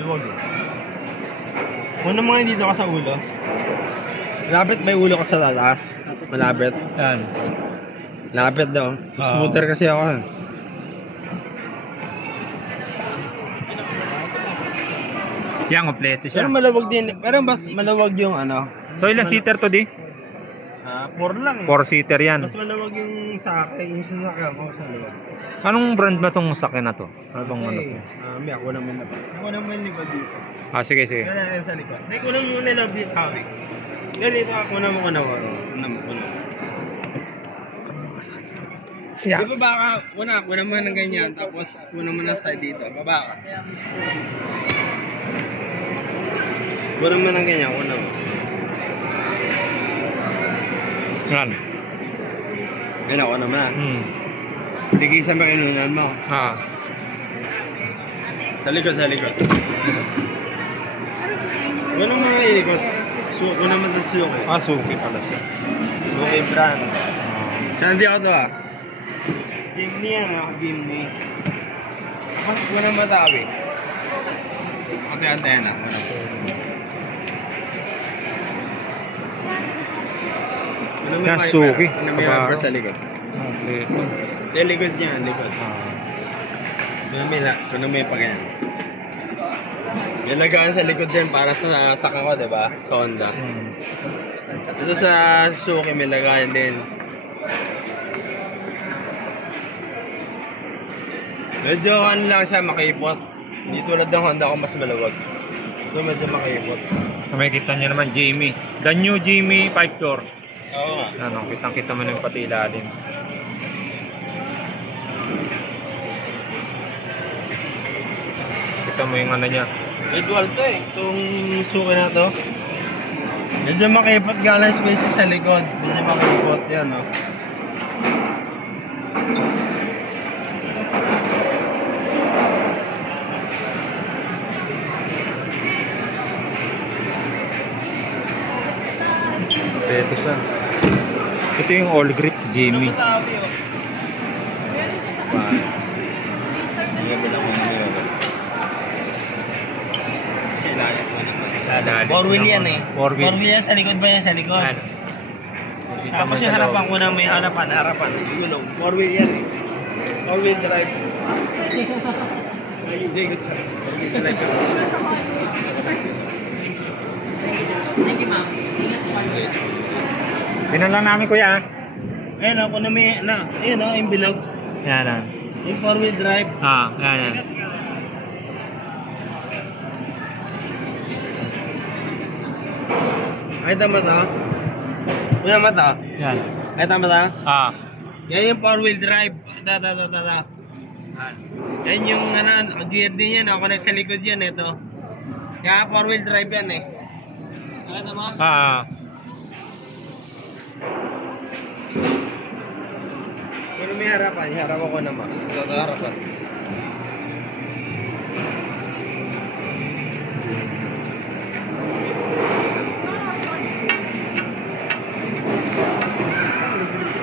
Luwag eh. Kung naman dito ka sa ulo, malapit ba yung ulo ko sa taas? Malapit. Yan. Malapit daw. Smoother kasi ako. Yan, kompleto siya. Pero malawag din. Pero mas malawag yung ano. So ilang seater to di? 4 lang. 4-seater yan. Mas malawag yung sasakyan. Yung sasakyan ko sa luwag. Anong brand ba itong sakyan na to? Ano bang ano to? May ako naman na pa. Ako naman likod dito. Sige, sige. Kaya yan sa likod. Hindi ko na muna love dito, Hawi. Ganito ako na mo na waro. Yeah. Di ba baka, una naman ng ganyan, tapos una mo na side dito, baba ka. Una naman ng ganyan, una mo. Yan. Ganyan, una mo na. Hindi sa makinunan mo. Sa likod, sa likod. Una mo nga ilikot. Suko naman sa suko. Suki pala siya. Suki brand. Hindi ako to Gimni yan Gimni. Mas unang matawi. Antena. Suki. Ano may rubber sa likod? Okay. Likod niya, likod. Ano may pa ganyan. Nilagayan sa likod din para sa saka ko, diba? Sa Honda. Ito sa Suzuki may lagayan din. Medyo ano lang siya, makipot. Hindi tulad ng Honda ko mas malawag. Ito medyo makipot. May kita nyo naman, Jamie. The new Jamie 5-door. Oo nga. Ano, kitang-kita mo na yung pati ilalim. Kita mo yung ano niya. May dual to itong Suzuki na to. Medyo makipot galang spaces sa likod. Medyo makipot yan, Ito siya. Ito yung all grip Jamie. Four wheel yan Four wheel yan sa likod ba yan sa likod? Tapos yung harapan ko na may harapan. Gulong. Four wheel yan Four wheel drive. Hindi good siya. Four wheel drive. Thank you, ma'am. Tinan lang namin kuya. Ayun ako na may ayun yung bilog. Yan. Yung four wheel drive. Yan. Ay tama to. Kuya mata. Yan. Ay tama to. Yan yung four wheel drive. Yan yung gear din yan. Ako sa likod yan ito. Kaya four wheel drive yan Nakita mo? Kung may harapan, harap ako naman. Ito harapan.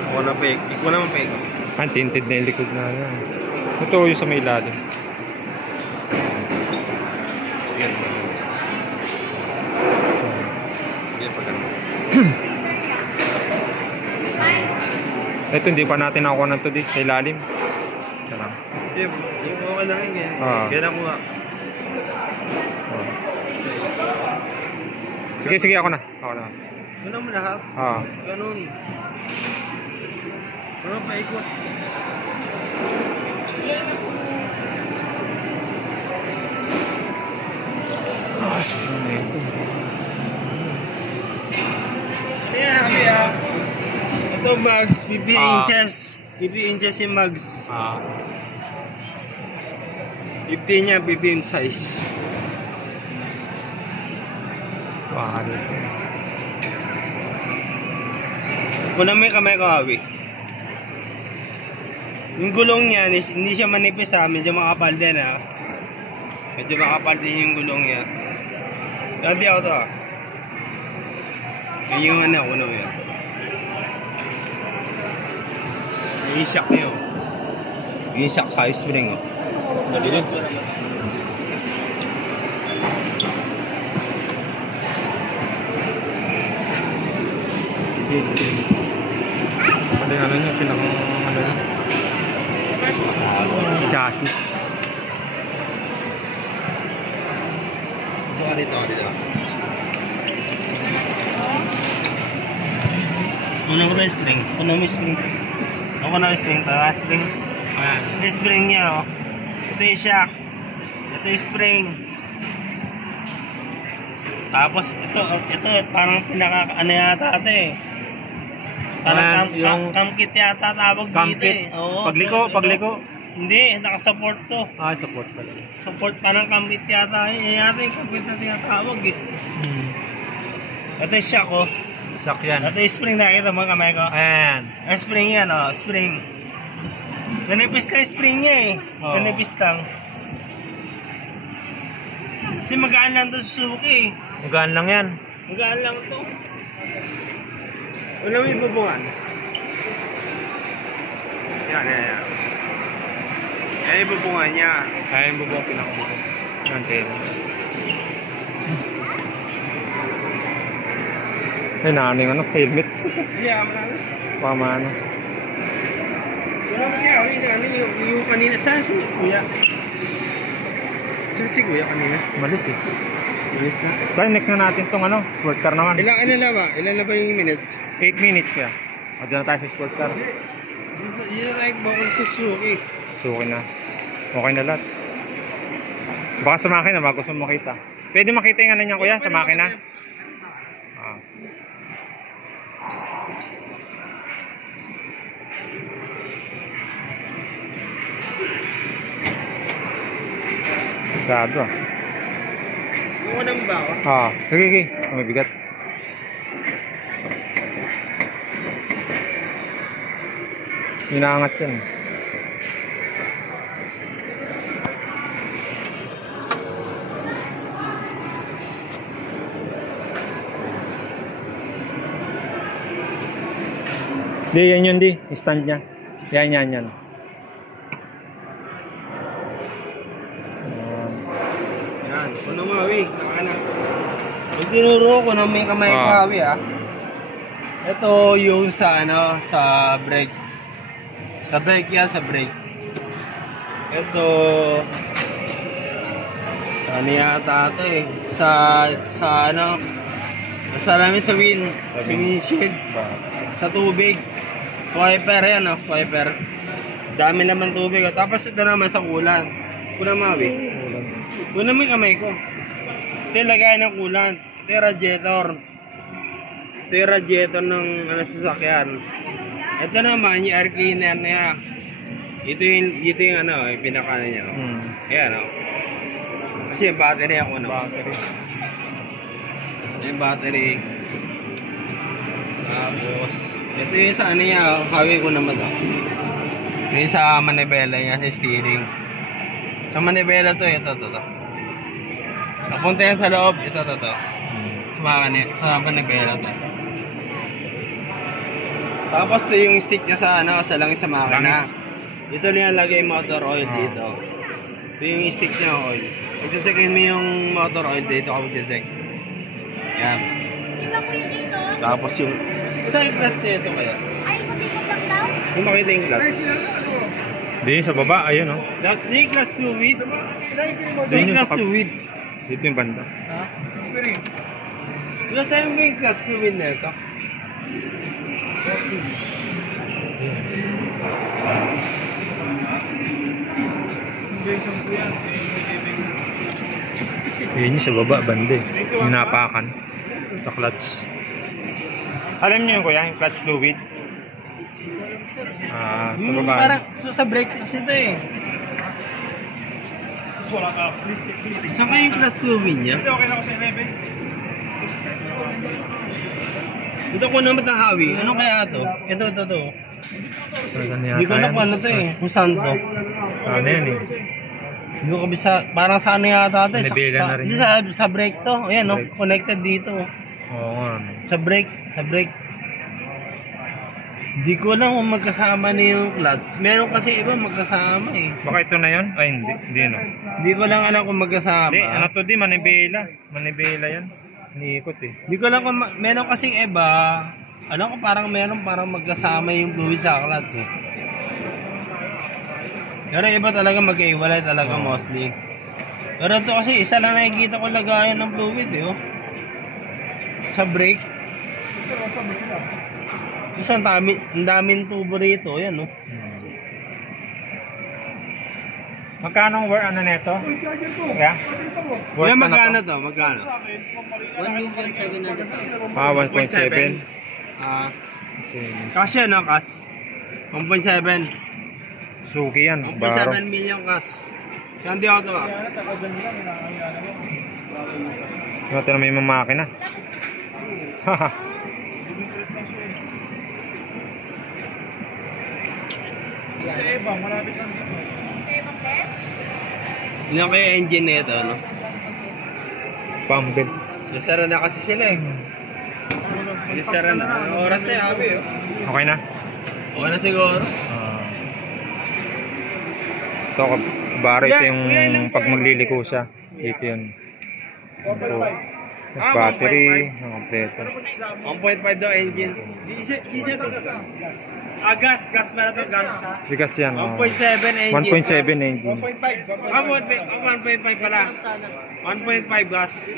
Ako na peg. Ikaw naman peg. Tinted na yung likod na yan. Ito yung sa may ilalim. Yan. Ito hindi pa natin nakuha na ito sa ilalim. Yung okay lang yun. Kaya nakuha. Sige ako na. Ganun mo lahat? Ganun. Ganun pa ikot. Ayan, happy Ito mags, 50 inches. 50 inches yung mags. 50 niya, 50 size. Kuna may kamay ko, Hawi. Yung gulong niya, hindi siya manipis medyo makapal din Medyo makapal din yung gulong niya. Dati ako to Yan yung kuno yan. Yung shock niyo. Yung shock sa spring, oh. Nagilid ko naman. Ano niya, chassis. Dito. Una ko na spring. Ako na spring. Spring. Ito yung spring niya, oh. Ito yung shock. Ito yung spring. Tapos, ito parang pinaka-ano yata ito eh. Parang cam kit yata tawag dito eh. Oo, pagliko. Hindi, naka-support to. Support pala. Support parang cam kit yata. Yan yata yung cam kit na tinatawag eh. Ito yung shock, oh. Shock yan. Ito yung spring, nakita mo kamay ko? Ayan. Ang spring yan, oh. Spring. Nanipis na yung spring niya eh. Nanipis lang. Kasi magaan lang to Suzuki eh. Magaan lang yan. Magaan lang to. Wala mo yung bubungan. Yan. Yan yung bubungan niya. Kaya yung bubong pinakabubong. Yan, tayo. Ay, naaning ano, helmet. Yeah, marami. Pamano. Wala mo siya, yung kanina saan si Kuya? Saan si Kuya kanina? Malis eh. Malis na. Kaya next na natin tong ano, sports car naman. Ilan na ba yung minutes? 8 minutes kaya. O dyan na tayo sa sports car. Yun na tayo bakit sa Suzuki. Suki na. Okay na lahat. Baka sa makina, bago sa makita. Pwede makita yung ano niya kuya, sa makina? Sado ah. Yung unang ba ako? Sige. Mabigat. Inaangat yan eh. Di, yan yun di. Stand niya. Yan. Yan. Kung mawi, nakanak. Yung tinuro ko na may kamay kawi Ito yung sa sa brake. Sa brake yan, sa brake. Ito sa ano yata ito eh. Sa namin sa windshield. Sa tubig. Wiper yan, wiper. Dami naman tubig. Tapos ito naman sa kulan. Kuna mawi. Kuna may kamay ko. Ito yung lagay ng kulan. Ito yung radiator. Ito yung radiator ng sasakyan. Ito naman yung air cleaner niya. Ito yung yung pinaka niya. Ayan Kasi yung battery ako battery. Yung battery. Tapos ito yung sa niya, hawi ko naman Ito yung sa manibela niya, sa steering. Sa manibela to, ito. Napunta yan sa loob, ito. Sa manibela to. Tapos ito yung stick niya sa langis sa makina. Ito lang lagay motor oil dito. Ito yung stick niya oil. Pag-checkin mo yung motor oil dito ako mag-check. Yan. Tapos yung saan yung clutch niya ito kaya? Ay, ikot-ikot lang daw? Kung makita yung clutch. Di, sa baba, ayun Ito yung clutch fluid. Ito yung clutch fluid. Dito yung banda. Diba saan yung clutch fluid na ito? Yun yung sa baba, banda yung napakan sa clutch. Alam niyo yun kuya, yung clutch fluid? Sa baba. Parang sa brake kasi ito eh. Saan kayo yung clutch fluid niya? Okay na ako sa 11. Ito ko naman hawi. Ano kaya ito? Ito. Hindi ko na kung ano ito eh. Kung saan ito. Saan yan eh? Hindi ko kabisa. Parang saan na yata ito eh. Manibela na rin. Sa brake to. Ayan connected dito. Oo nga. Sa brake. Hindi ko alam kung magkasama na yung clutch. Meron kasi iba magkasama eh. Baka ito na yun? Ay, hindi. Hindi, no? Hindi ko lang alam kung magkasama. Hindi, ano to di? Manibela. Manibela yan. Iniikot eh. Hindi ko alam kung meron kasing iba. Alam ko parang meron parang magkasama yung fluid sa clutch eh. Pero iba talaga magkaiwalay talaga mostly. Pero ito kasi isa lang nakikita ko lagayan ng fluid eh. Oh. Sa brake. Kasi ang daming tubo rito. Yan oh. Magkano ang wear ano neto? Yeah? Yan magkano to? Magkano? 1,700,000. Ah, 1.7. Cash yan no? Cash? 1.7. Suki yan. 1.7 Baro. million cash. Saan di ako ito ah? Ito na may mamakina. Haha. Ilan kayo engine nito, no? Pambel. Nasara na kasi sila eh. Nasara na. Anong oras na yung abi, oh? Okay na? Okay na siguro. Ito, baro ito yung pag magliliko siya. Dito yun. Mas battery, ang kompleto. 1.5 daw engine. Diesel ba ito? Gas pala ito, gas. Bigas yan. 1.7 engine. 1.7 engine. 1.5 pala. 1.5 gas.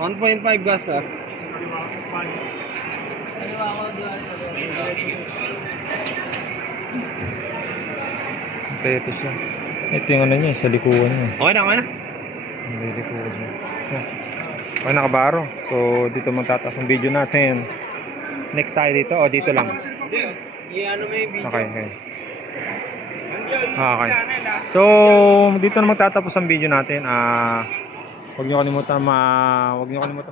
1.5 gas ah. Kompleto siya. Ito yung ano niya, sa likuan niya. Okay na. May likuan siya. Okay, nakabaro. So, dito magtataas ang video natin. Next tayo dito o dito lang? Ano may video? Okay. Okay. So, dito na magtatapos ang video natin. Huwag niyo kalimutan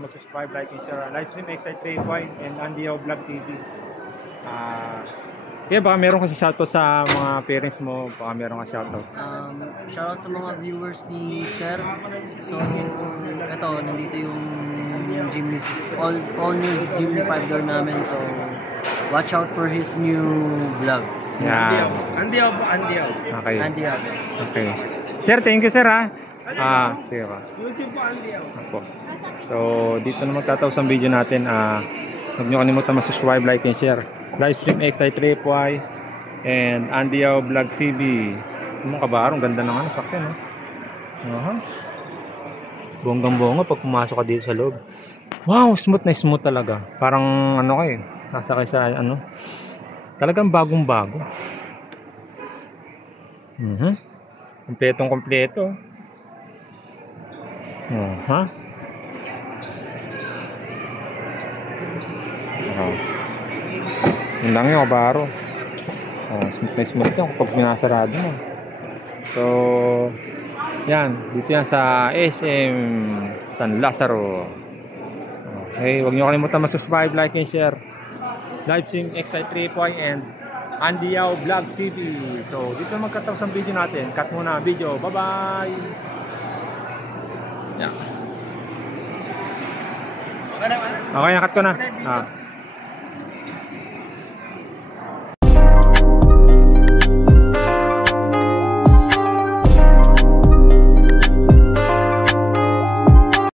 mag-subscribe, like, and share. Live stream Excite Playboy and Andio Vlog TV. Baka meron kasi shoutout sa mga parents mo. Baka meron ka shoutout. Shoutout sa mga viewers ni Sir. So, ito, nandito yung Jimny, all new Jimny 5-door namin. So, watch out for his new vlog. Andio. Okay. Andio. Okay. Sir, thank you sir ha. Sige pa. YouTube po, Andio. Ako. So, dito na magtatapos ang video natin. Huwag niyo kalimutan mag-subscribe, like, and share. Livestream Excite Playboy and Andio Vlog TV. Mga kabarong, ganda ng ano, sakyan, no? Bonggang-bonga pag pumasok ka dito sa loob. Wow, smooth na smooth talaga. Parang ano kayo, nasa kayo sa ano. Talagang bagong-bago. Kompletong-kompleto. Yun lang yung kabaro. Smooth na smooth yan kapag minasarado mo. So, yan. Dito yan sa SM San Lazaro. Okay, huwag nyo kalimutan mag-subscribe, like, and share. Live stream Excite Playboy and Andio Vlog TV. So, dito magkatapos ang video natin. Cut muna ang video. Bye-bye! Yeah. Okay, nakat ko na.